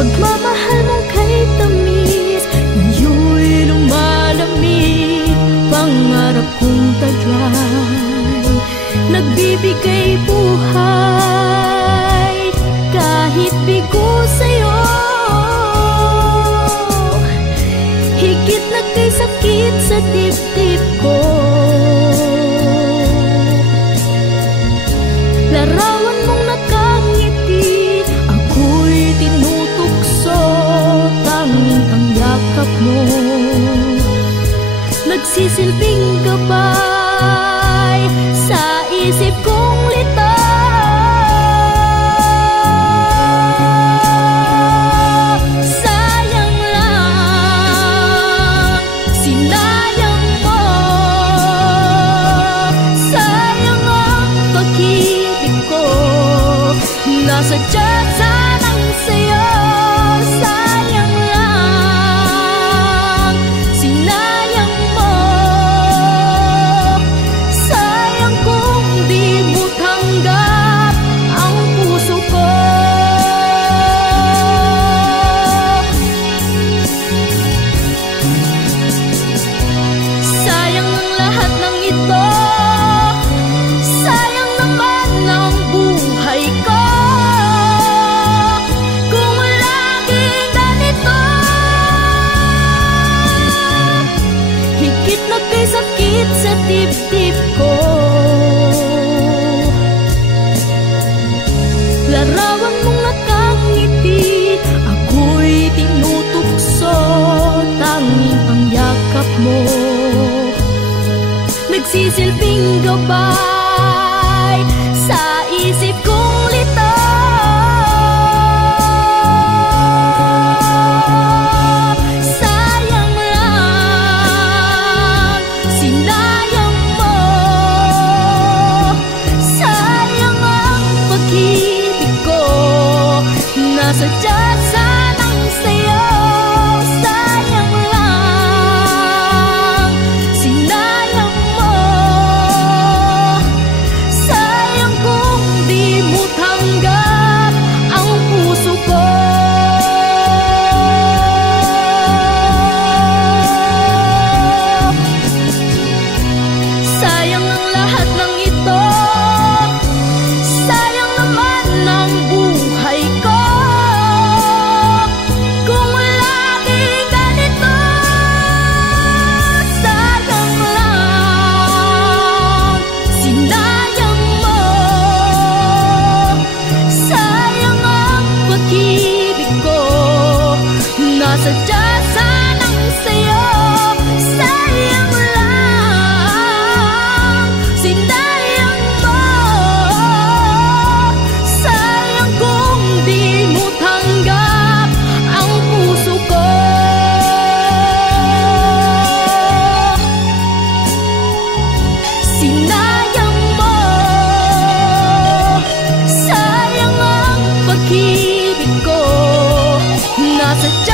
pagmamahal mong kay tamis, ngayon'y lumalamig. Pangarap kong taglay, nagbibigay buhay, kahit bigo sa'yo. Higit na kay sakit sa dibdib ko, larawan mong nakangiti, ako'y tinutukso, tanging ang yakap mo nagsisilbing gabay sa isip kong lito. Sayang lang, sinayang mo, sayang ang pag-ibig ko, nasadya sanang sa'yo. Sayang lang, sinayang mo, sayang kung di mo tanggap ang puso ko. Sayang ang lahat ng ito, sayang naman ang buhay ko, kung laging ganito. Higit na kay sakit sa dibdib ko, larawan mong nakangiti, ako'y tinutukso, tanging ang yakap mo nagsisilbing gabay sa isip kong lito. Sayang lang, sinayang mo, sayang ang pag-ibig ko, nasadya sanang sa'yo. Sayang lang, sinayang mo, sayang kung di mo tanggap ang puso ko. Sayang ang lahat ng ito, sayang naman ang buhay ko, kung laging ganito. Sayang lang, sinayang mo, sayang ang pag-ibig ko, nasadya sanang sa'yo. Sayang lang, sinayang mo, sayang kung di mo tanggap ang puso ko. Sinayang mo, sayang ang pag-ibig ko, nasadya